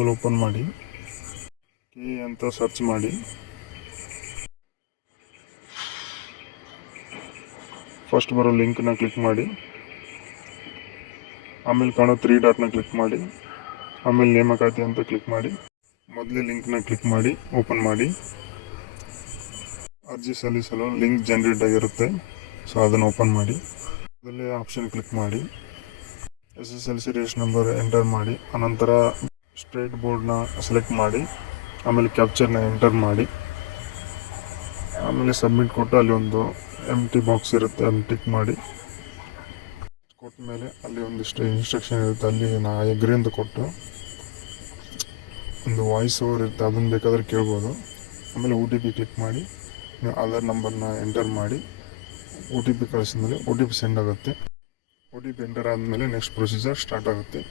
Google open ಮಾಡಿ, K ಅಂತ search ಮಾಡಿ. ಫಸ್ಟ್ ಬರೋ ಲಿಂಕ್ನ ಕ್ಲಿಕ್ ಮಾಡಿ, ಆಮೇಲೆ ಕಾಣೋ 3 ಡಾಟ್ನ ಕ್ಲಿಕ್ ಮಾಡಿ, ಆಮೇಲೆ ನೇಮಕಾತಿ ಅಂತ ಕ್ಲಿಕ್ ಮಾಡಿ. ಮೊದಲೇ ಲಿಂಕ್ನ ಕ್ಲಿಕ್ ಮಾಡಿ ಓಪನ್ ಮಾಡಿ. ಅರ್ಜಿ ಸಲ್ಲಿಸಲು ಲಿಂಕ್ ಜನರೇಟ್ ಆಗಿರುತ್ತೆ, ಸೊ ಅದನ್ನು ಓಪನ್ ಮಾಡಿ. ಮೊದಲೇ ಆಪ್ಷನ್ ಕ್ಲಿಕ್ ಮಾಡಿ, SSLC ರಿಜಿಸ್ಟರ್ ನಂಬರ್ ಎಂಟರ್ ಮಾಡಿ. ಅನಂತರ ಸ್ಟ್ರೇಟ್ ಬೋರ್ಡ್ನ ಸೆಲೆಕ್ಟ್ ಮಾಡಿ, ಆಮೇಲೆ ಕ್ಯಾಪ್ಚರ್ನ ಎಂಟರ್ ಮಾಡಿ. ಆಮೇಲೆ ಸಬ್ಮಿಟ್ ಕೊಟ್ಟು ಅಲ್ಲಿ ಒಂದು ಎಂಟಿ ಬಾಕ್ಸ್ ಇರುತ್ತೆ, ಅದನ್ನು ಟಿಕ್ ಮಾಡಿ. ಕೊಟ್ಟ ಮೇಲೆ ಅಲ್ಲಿ ಒಂದಿಷ್ಟು ಇನ್ಸ್ಟ್ರಕ್ಷನ್ ಇರುತ್ತೆ, ಅಲ್ಲಿ ನಾ ಎಗ್ರಿ ಅಂತ ಕೊಟ್ಟು ಒಂದು ವಾಯ್ಸ್ ಓವರ್ ಇರುತ್ತೆ, ಅದನ್ನು ಬೇಕಾದರೆ ಕೇಳ್ಬೋದು. ಆಮೇಲೆ OTP ಕ್ಲಿಕ್ ಮಾಡಿ, ನೀವು ಆಧಾರ್ ನಂಬರ್ನ ಎಂಟರ್ ಮಾಡಿ. OTP ಕಳಿಸಿದ್ಮೇಲೆ OTP ಸೆಂಡ್ ಆಗುತ್ತೆ. OTP ಎಂಟರ್ ಆದಮೇಲೆ ನೆಕ್ಸ್ಟ್ ಪ್ರೊಸೀಜರ್ ಸ್ಟಾರ್ಟ್ ಆಗುತ್ತೆ.